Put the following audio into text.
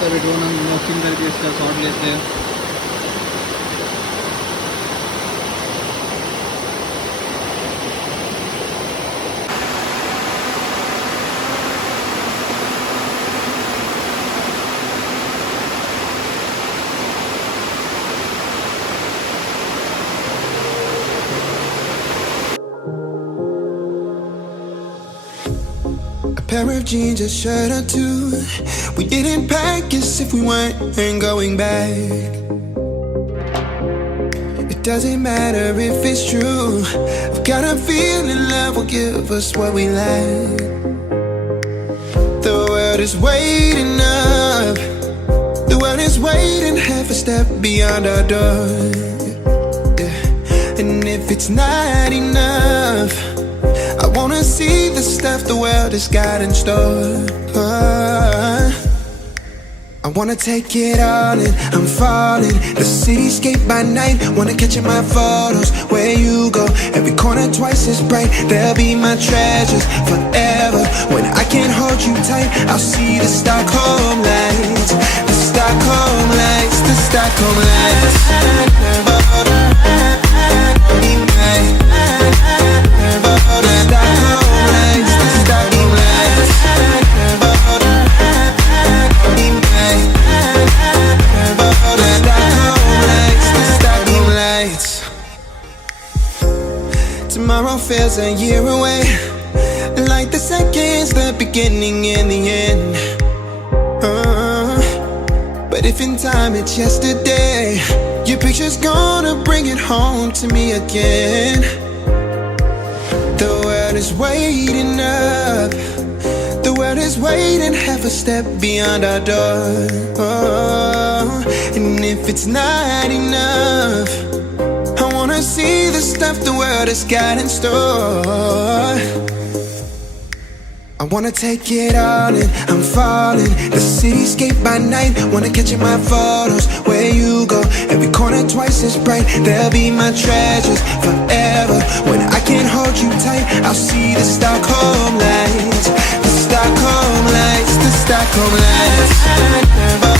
तो अभी drone unboxing करके इसका शॉट लेते हैं। Pair of jeans, a shirt or two. We didn't pack as if we weren't going back. It doesn't matter if it's true. I've got a feeling love will give us what we lack. The world is waiting up. The world is waiting half a step beyond our door. Yeah. And if it's not enough, I wanna see the stuff the world has got in store. I wanna take it all in, I'm falling. The cityscape by night, wanna catch in my photos. Where you go, every corner twice as bright. They'll be my treasures forever. When I can't hold you tight, I'll see the Stockholm lights. The Stockholm lights, the Stockholm lights. Tomorrow feels a year away, like the seconds, the beginning and the end. But if in time it's yesterday, your picture's gonna bring it home to me again. The world is waiting up. The world is waiting half a step beyond our door. And if it's not enough, I wanna see the stuff the world has got in store. I wanna take it all in, I'm falling. The cityscape by night, wanna catch in my photos. Where you go, every corner twice as bright. They'll be my treasures forever. When I can't hold you tight, I'll see the Stockholm lights. The Stockholm lights, the Stockholm lights.